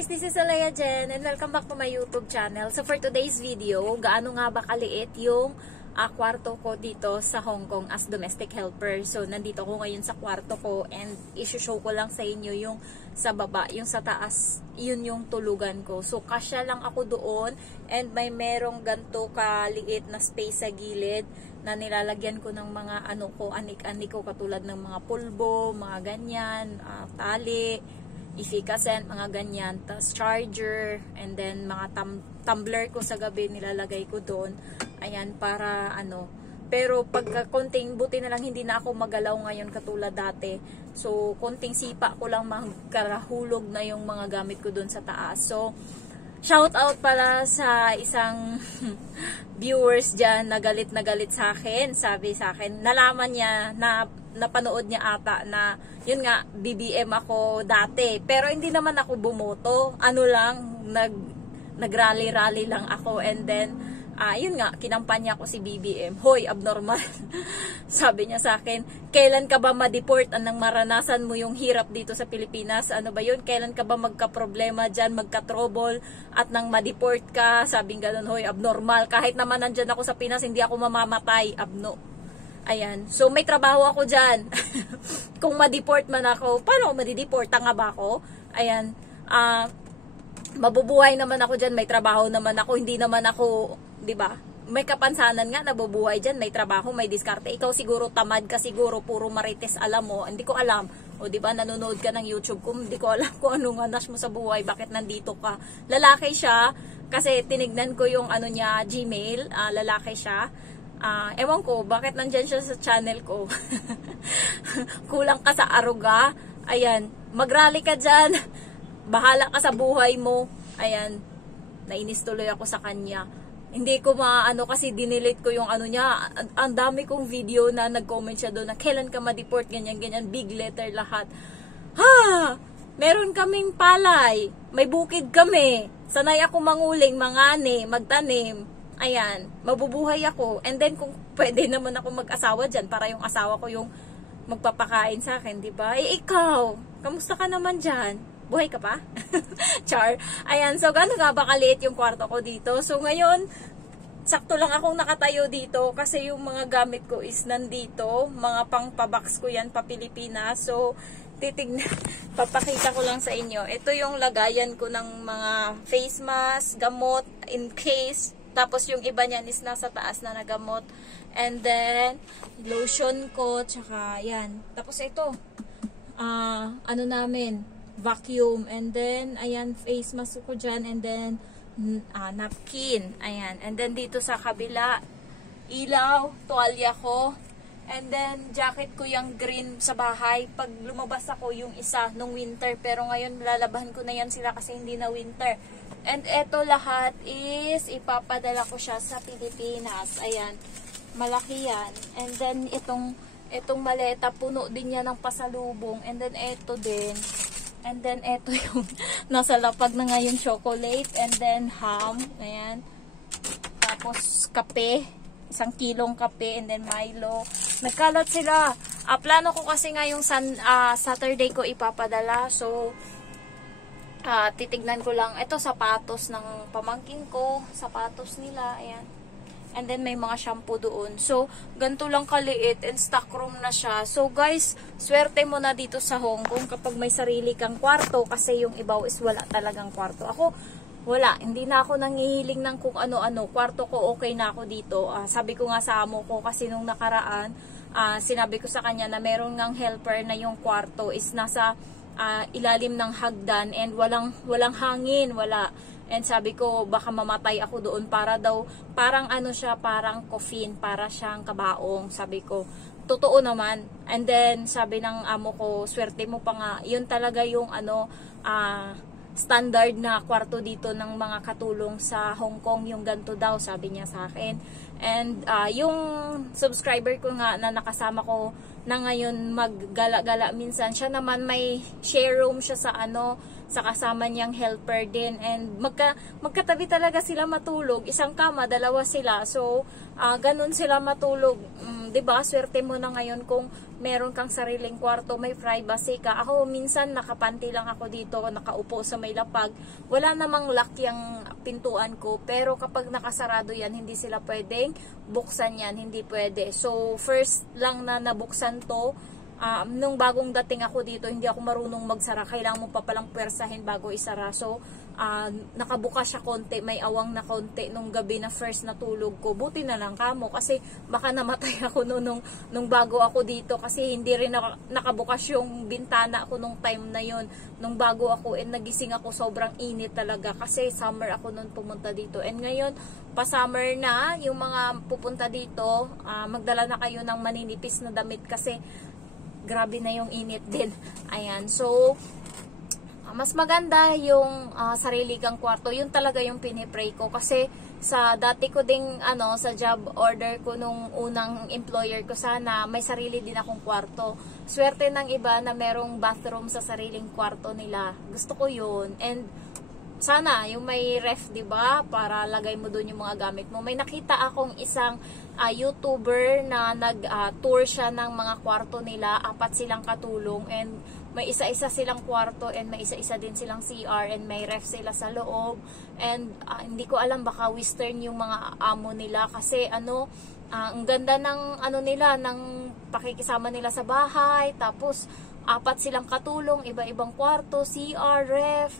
guys, this is Alea Jen and welcome back to my YouTube channel. So for today's video, gaano nga ba kaliit yung kwarto ko dito sa Hong Kong as domestic helper. So nandito ko ngayon sa kwarto ko and i-show ko lang sa inyo yung sa baba, yung sa taas, yun yung tulugan ko. So kasya lang ako doon and may merong ganto kaliit na space sa gilid na nilalagyan ko ng mga ano ko, anik-anik ko katulad ng mga pulbo, mga ganyan, tali, efficacent, mga ganyan, tas charger, and then mga tumbler ko sa gabi nilalagay ko doon. Ayan, para ano. Pero pagka konting, buti na lang hindi na ako magalaw ngayon katulad dati. So, konting sipa ko lang magkarahulog na yung mga gamit ko doon sa taas. So, shout out pala sa isang viewers dyan na galit sa akin. Sabi sa akin, nalaman niya na napanood niya ata na yun nga, BBM ako dati. Pero hindi naman ako bumoto. Ano lang, nag-rally-rally lang ako. And then, yun nga, kinampanya ko si BBM. Hoy, abnormal. Sabi niya sa akin, kailan ka ba ma-deport? Anong maranasan mo yung hirap dito sa Pilipinas? Ano ba yun? Kailan ka ba magka-problema dyan, magka-trouble at nang ma-deport ka? Sabing ganun, hoy, abnormal. Kahit naman nandyan ako sa Pinas, hindi ako mamamatay. Ayan. So, may trabaho ako dyan. Kung ma-deport man ako, paano ako ma-deport? Tanga ba ako? Ayan. Mabubuhay naman ako dyan. May trabaho naman ako. Hindi naman ako, di ba? May kapansanan nga, nabubuhay dyan. May trabaho, may diskarte. Ikaw siguro, tamad ka siguro, puro marites alam mo. Hindi ko alam. O, di ba, nanonood ka ng YouTube ko. Hindi ko alam kung anong anas mo sa buhay. Bakit nandito ka? Lalaki siya. Kasi tinignan ko yung ano niya, Gmail. Lalaki siya. Ewan ko, bakit nandyan siya sa channel ko? Kulang ka sa aruga. Ayan, mag-rally ka dyan. Bahala ka sa buhay mo. Ayan, nainis tuloy ako sa kanya. Hindi ko maano kasi dinelete ko yung ano niya. Ang dami kong video na nag-comment siya doon na kailan ka ma-deport, ganyan. Big letter lahat. Meron kaming palay. May bukid kami. Sanay ako manguling, mangani, magtanim. Ayan, mabubuhay ako. And then, kung pwede naman ako mag-asawa dyan, para yung asawa ko yung magpapakain sa akin, di ba? Ikaw, kamusta ka naman dyan? Buhay ka pa? Char. Ayan, so gano'n nga ba kaliit yung kwarto ko dito? So, ngayon, sakto lang akong nakatayo dito kasi yung mga gamit ko is nandito. Mga pang-pabox ko yan, pa Pilipinas. So, papakita ko lang sa inyo. Ito yung lagayan ko ng mga face mask, gamot, in case. Tapos yung iba niyan is nasa taas na nagamot. And then, lotion ko, tsaka yan. Tapos ito, ano namin, vacuum. And then, ayan, face mask ko dyan. And then, napkin. Ayan. And then, dito sa kabila, ilaw, tuwalya ko. And then, jacket ko yung green sa bahay. Pag lumabas ako yung isa nung winter. Pero ngayon, lalabahan ko na yan sila kasi hindi na winter. And eto lahat is ipapadala ko siya sa Pilipinas. Ayan, malaki yan. And then itong maleta, puno din yan ng pasalubong. And then eto din. And then eto yung nasa lapag na ngayon chocolate. And then ham. Ayan. Tapos kape. 1 kilong kape. And then Milo. Nagkalat sila. Plano ko kasi ngayong Saturday ko ipapadala. So, titignan ko lang. Ito, sapatos ng pamangkin ko. Sapatos nila. Ayan. And then, may mga shampoo doon. So, ganito lang kaliit. And stock room na siya. So, guys, swerte mo na dito sa Hong Kong kapag may sarili kang kwarto. Kasi yung ibaw is wala talagang kwarto. Ako, wala. Hindi na ako nangihiling ng kung ano-ano. Kwarto ko, okay na ako dito. Sabi ko nga sa amo ko kasi nung nakaraan, sinabi ko sa kanya na meron ngang helper na yung kwarto is nasa ilalim ng hagdan and walang hangin, wala. And sabi ko baka mamatay ako doon, para daw parang ano siya, parang coffin, para siyang kabaong. Sabi ko totoo naman. And then sabi ng amo ko, swerte mo pa nga, yun talaga yung ano standard na kwarto dito ng mga katulong sa Hong Kong, yung ganto daw, sabi niya sa akin. And yung subscriber ko nga na nakasama ko na ngayon maggala-gala minsan, siya naman may share room siya sa ano, sa kasama niyang helper din. And magkatabi talaga sila matulog. Isang kama, dalawa sila. So, ganun sila matulog. 'Di ba? Swerte mo na ngayon kung meron kang sariling kwarto, may privacy ka. Ako minsan nakapanti lang ako dito, nakaupo sa may lapag. Wala namang lock yung pintuan ko, pero kapag nakasarado yan, hindi sila pwedeng buksan yan, hindi pwede. So, first lang na nabuksan to, nung bagong dating ako dito, hindi ako marunong magsara. Kailangan mo pa palang pwersahin bago isara. So, nakabuka siya konti, may awang na konti nung gabi na first na tulog ko. Buti na lang kamo kasi baka namatay ako nung bago ako dito kasi hindi rin nakabukas yung bintana ko nung time na yon. Nung bago ako and nagising ako, sobrang init talaga kasi summer ako nung pumunta dito. And ngayon, pa-summer na, yung mga pupunta dito, magdala na kayo ng maninipis na damit kasi grabe na yung init din. Ayan. So, mas maganda yung sarili kang kwarto. Yun talaga yung pinipray ko. Kasi sa dati ko ding sa job order ko nung unang employer ko, sana may sarili din akong kwarto. Swerte ng iba na merong bathroom sa sariling kwarto nila. Gusto ko yun. And sana yung may ref, 'di ba? Para lagay mo doon yung mga gamit mo. May nakita akong isang YouTuber na nag-tour siya ng mga kwarto nila. 4 silang katulong and may isa-isa silang kwarto and may isa-isa din silang CR and may ref sila sa loob. And hindi ko alam, baka western yung mga amo nila kasi ang ganda ng nila, ng pakikisama nila sa bahay. Tapos 4 silang katulong, iba-ibang kwarto, CR, ref,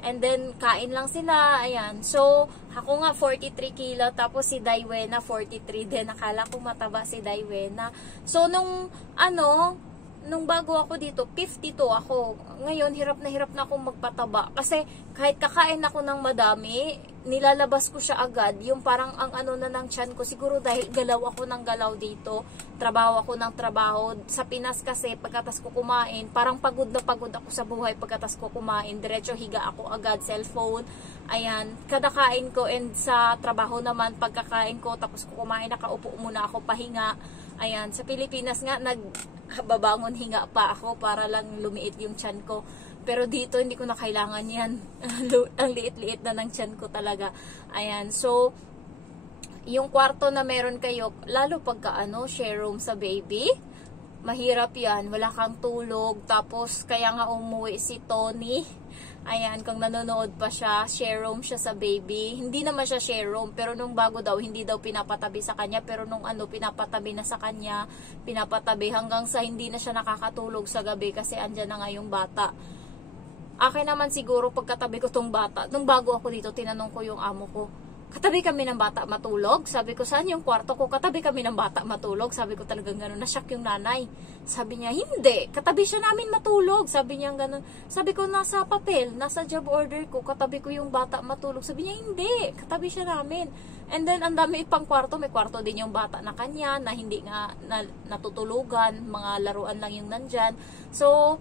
and then kain lang sila, ayan. So, ako nga 43 kilo, tapos si Daywena 43 din. Nakala ko mataba si Daywena. So, nung bago ako dito, 52 ako. Ngayon, hirap na akong magpataba. Kasi kahit kakain ako ng madami, nilalabas ko siya agad. Yung parang ang na ng tiyan ko. Siguro dahil galaw ako ng galaw dito. Trabaho ako ng trabaho. Sa Pinas kasi, pagkatas ko kumain, parang pagod na pagod ako sa buhay pagkatas ko kumain. Diretso higa ako agad, cellphone. Ayan, kada kain ko and sa trabaho naman, pagkakain ko, tapos ko kumain, nakaupo muna ako pahinga. Ayan, sa Pilipinas nga, nagbabangon hinga pa ako para lang lumiit yung tiyan ko. Pero dito, hindi ko na kailangan yan. Ang liit-liit na ng tiyan ko talaga. Ayan, so, yung kwarto na meron kayo, lalo pagka share room sa baby, mahirap yan. Wala kang tulog. Tapos, kaya nga umuwi si Tony. Ayan, kung nanonood pa siya, share room siya sa baby. Hindi naman siya share room, pero nung bago daw, hindi daw pinapatabi sa kanya. Pero nung pinapatabi na sa kanya, pinapatabi hanggang sa hindi na siya nakakatulog sa gabi kasi andyan na nga yung bata. Akin naman siguro, pagkatabi ko tong bata, nung bago ako dito, tinanong ko yung amo ko, katabi kami ng bata matulog? Sabi ko, saan yung kwarto ko? Katabi kami ng bata matulog? Sabi ko talagang gano'n. Na-shock yung nanay. Sabi niya, hindi. Katabi siya namin matulog. Sabi niya gano'n. Sabi ko, nasa papel, nasa job order ko, katabi ko yung bata matulog. Sabi niya, hindi. Katabi siya namin. And then, ang dami pang kwarto. May kwarto din yung bata na kanya, na hindi nga natutulugan. Mga laruan lang yung nandyan. So,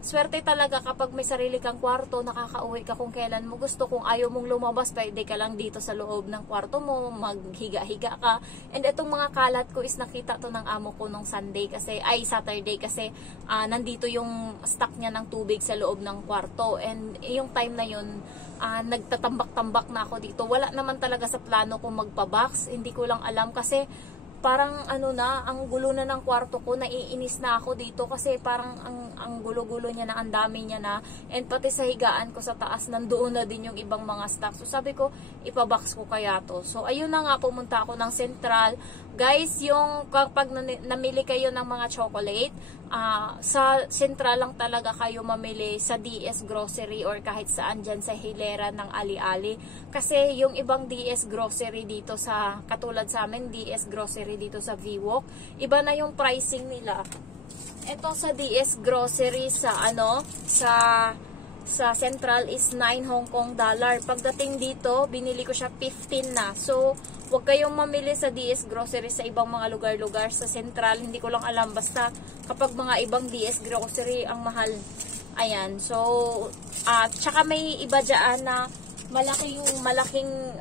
swerte talaga kapag may sarili kang kwarto, nakakauwi ka kung kailan mo gusto. Kung ayaw mong lumabas, pwede ka lang dito sa loob ng kwarto mo, maghiga-higa ka. And itong mga kalat ko is nakita to ng amo ko nung Saturday kasi nandito yung stock niya ng tubig sa loob ng kwarto. And yung time na yun, nagtatambak-tambak na ako dito. Wala naman talaga sa plano kong magpa-box. Hindi ko lang alam kasi parang ang gulo na ng kwarto ko, naiinis na ako dito kasi parang ang gulo-gulo niya na, ang dami niya na, and pati sa higaan ko sa taas, nandoon na din yung ibang mga stock. So sabi ko, ipabox ko kaya to. So ayun na nga, pumunta ako ng Central. Guys, yung kapag namili kayo ng mga chocolate, sa Central lang talaga kayo mamili, sa DS Grocery or kahit saan dyan sa hilera ng Ali-Ali. Kasi yung ibang DS Grocery dito katulad sa amin, DS Grocery dito sa VWalk, iba na yung pricing nila. Ito sa DS Grocery sa Central is 9 Hong Kong dollar. Pagdating dito, binili ko siya 15 na. So, huwag kayong mamili sa DS Grocery sa ibang mga lugar-lugar. Sa Central, hindi ko lang alam. Basta, kapag mga ibang DS Grocery, ang mahal. Ayan. So, tsaka may iba dyan na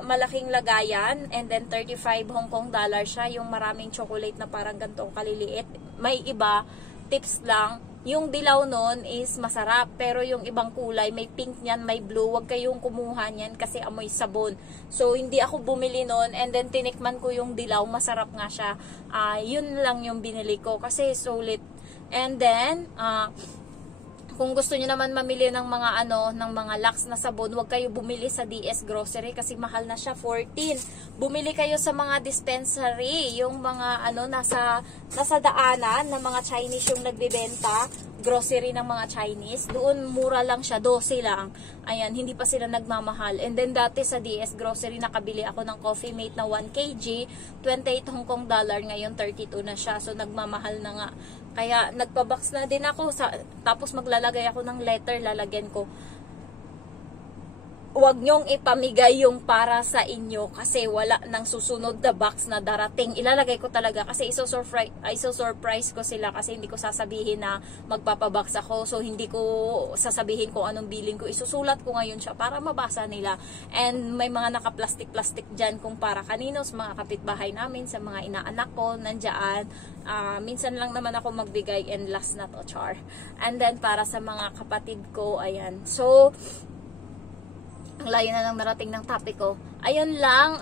malaking lagayan. And then, 35 Hong Kong dollar siya. Yung maraming chocolate na parang gantong kaliliit. May iba, tips lang, yung dilaw nun is masarap, pero yung ibang kulay, may pink niyan, may blue, wag kayong kumuha niyan kasi amoy sabon. So, hindi ako bumili nun, and then tinikman ko yung dilaw, masarap nga siya. Yun lang yung binili ko kasi sulit. And then, kung gusto niyo naman mamili ng mga ng mga Lux na sabon, huwag kayo bumili sa DS Grocery kasi mahal na siya, 14. Bumili kayo sa mga dispensary, yung mga nasa daanan na mga Chinese yung nagbebenta, grocery ng mga Chinese. Doon mura lang siya, 12 lang. Ayan, hindi pa sila nagmamahal. And then dati sa DS Grocery nakabili ako ng Coffee Mate na 1 kg, 28 Hong Kong dollar, ngayon 32 na siya. So nagmamahal na nga. Kaya nagpa-box na din ako, tapos maglalagay ako ng letter, lalagyan ko. Huwag nyong ipamigay yung para sa inyo kasi wala nang susunod na box na darating. Ilalagay ko talaga kasi iso-surprise ko sila kasi hindi ko sasabihin na magpapabox ako. So hindi ko sasabihin kung anong bilin ko. Isusulat ko ngayon siya para mabasa nila. And may mga naka-plastic-plastic dyan kung para kanino, sa mga kapitbahay namin, sa mga inaanak ko, nandyan. Minsan lang naman ako magbigay, and last na to, char. And then para sa mga kapatid ko, ayan. So, ang layo na lang narating ng topic ko. Ayun lang,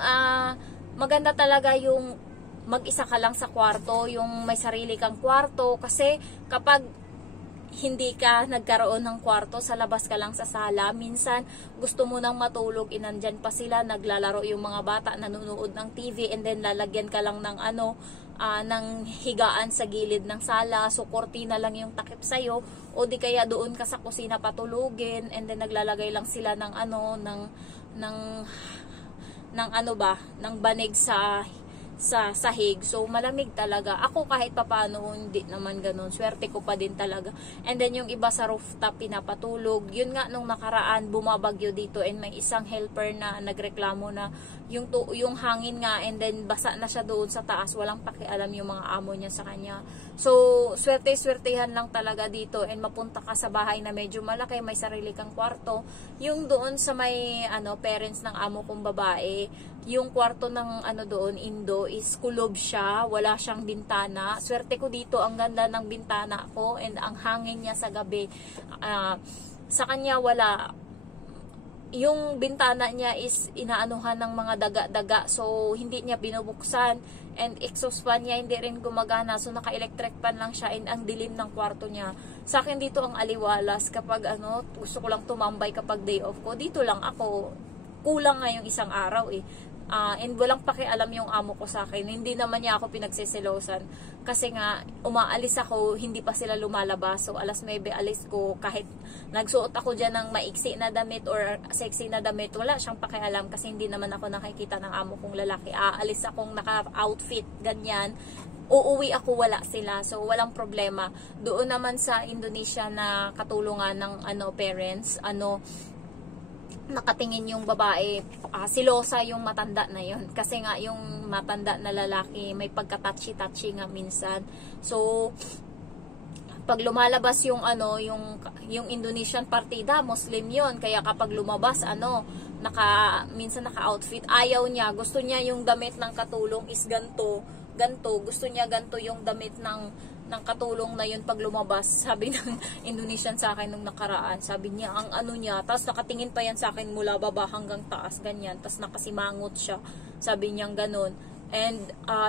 maganda talaga yung mag-isa ka lang sa kwarto, yung may sarili kang kwarto, kasi kapag hindi ka nagkaroon ng kwarto, sa labas ka lang sa sala, minsan gusto mo nang matulog, inandyan pa sila, naglalaro yung mga bata, nanonood ng TV, and then lalagyan ka lang ng ng higaan sa gilid ng sala, so kortina lang yung takip sa'yo, o di kaya doon ka sa kusina patulugin, and then naglalagay lang sila ng ng banig sa sahig. So malamig talaga. Ako kahit papaano hindi naman ganun. Swerte ko pa din talaga. And then yung iba sa rooftop pinapatulog. Yun nga nung nakaraan bumabagyo dito, and may isang helper na nagreklamo na yung hangin nga, and then basa na siya doon sa taas. Walang pakialam yung mga amo niya sa kanya. So swerte-swertehan lang talaga dito, and mapunta ka sa bahay na medyo malaki, may sarili kang kwarto. Yung doon sa may parents ng amo kong babae, yung kwarto ng doon, indo, is kulob siya, wala siyang bintana. Swerte ko dito, ang ganda ng bintana ko, and ang hangin niya sa gabi. Sa kanya wala. Yung bintana niya is inaanuhan ng mga daga-daga, so hindi niya binubuksan, and exhaust fan niya hindi rin gumagana, so naka-electric fan lang siya, and ang dilim ng kwarto niya. Sa akin dito ang aliwalas kapag gusto ko lang tumambay kapag day off ko, dito lang ako. Kulang nga yung isang araw and walang pakialam yung amo ko sa akin. Hindi naman niya ako pinagsisilosan kasi nga umaalis ako, hindi pa sila lumalabas. So alas 9 alis ko, kahit nagsuot ako dyan ng maiksi na damit or sexy na damit, wala siyang pakialam kasi hindi naman ako nakikita ng amo kong lalaki. Aalis akong naka-outfit ganyan, uuwi ako, wala sila. So walang problema. Doon naman sa Indonesia na katulungan ng parents, nakatingin yung babae, silosa yung matanda na yun. Kasi nga yung matanda na lalaki may pagka-touchy-touchy nga minsan. So pag lumalabas yung yung Indonesian partida, Muslim yun. Kaya kapag lumabas minsan naka-outfit, ayaw niya, gusto niya yung damit ng katulong is ganto. Gusto niya ganto yung damit ng katulong na yun pag lumabas. Sabi ng Indonesian sa akin nung nakaraan, sabi niya ang niya, tapos nakatingin pa yan sa akin mula baba hanggang taas, ganyan, tapos nakasimangot siya, sabi niya ganun. And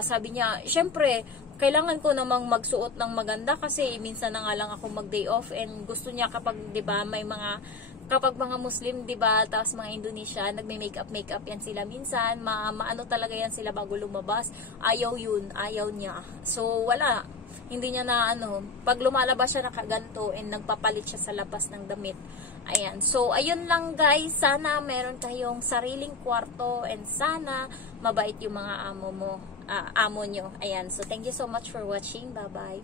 sabi niya, syempre kailangan ko namang magsuot ng maganda kasi minsan na nga lang ako mag day off, and gusto niya kapag 'di ba kapag mga Muslim, 'di ba, tapos mga Indonesia, nagme-makeup yan sila minsan, maano talaga yan sila bago lumabas. Ayaw niya. So wala, hindi niya na pag lumalabas siya nakaganto, and nagpapalit siya sa labas ng damit. Ayan. So ayun lang guys, sana meron kayong sariling kwarto, and sana mabait yung mga amo nyo. Ayan. So thank you so much for watching. Bye bye.